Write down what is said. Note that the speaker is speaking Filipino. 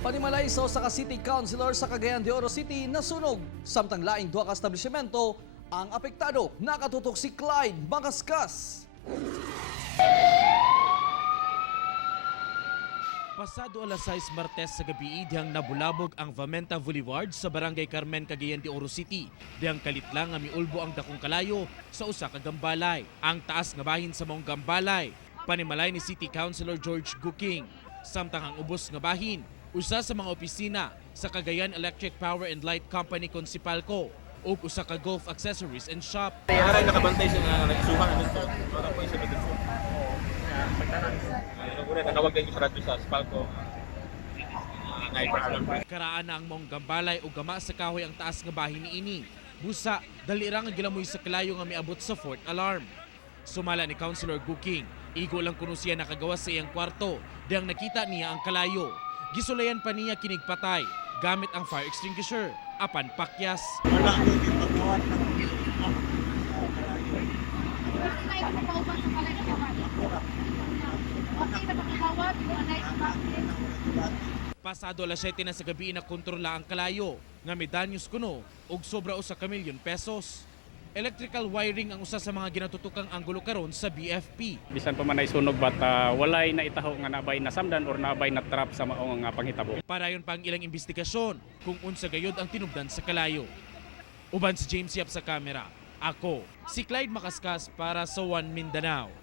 Panimalay sa usa ka city councilor sa Cagayan de Oro City nasunog. Samtang laing duha ka establishmento ang apektado. Nakatutok si Clyde Makaskas. Pasado alas 6 Martes sa gabi dihang nabulabog ang Vamenta Boulevard sa Barangay Carmen, Cagayan de Oro City. Dihang kalit lang nga miulbo ang dakong kalayo sa usa ka gambalay. Ang taas nga bahin sa maong gambalay, panimalay ni City Councilor George Guking. Samtang ang ubos nga bahin, usa sa mga opisina sa Cagayan Electric Power and Light Company Konsipalco ug usa ka golf accessories and shop. Aray nakabantay siya nga nagsuhan na dito. Wala po siya dito. Nakawag kayo sa radyo sa Spalco. Karaan na ang maong gambalay o gama sa kahoy ang taas nga bahin niini. Busa, dali ra nga gilamoy sa kalayo nga miabot sa fourth alarm. Sumala ni Councilor Guking, igo lang kuno siya nakagawas sa iyang kwarto dihang nakita niya ang kalayo. Gisulayan pa niya kinig patay gamit ang fire extinguisher apan pakyas. Wala ko yung pagkawat ng Pasado alas 7 na sa gabi na kontrola ang kalayo nga may danyos kuno og sobra usa ka milyon pesos. Electrical wiring ang usa sa mga ginatutukang anggulo karon sa BFP. Bisan pa man ay sunog bat walay na itaho nga nabay nasamdan or nabay na trap sa maong nga panghitabo. Parayon pa ang ilang investigasyon kung unsa gayod ang tinubdan sa kalayo. Uban si James Yap sa kamera. Ako, si Clyde Makaskas para sa One Mindanao.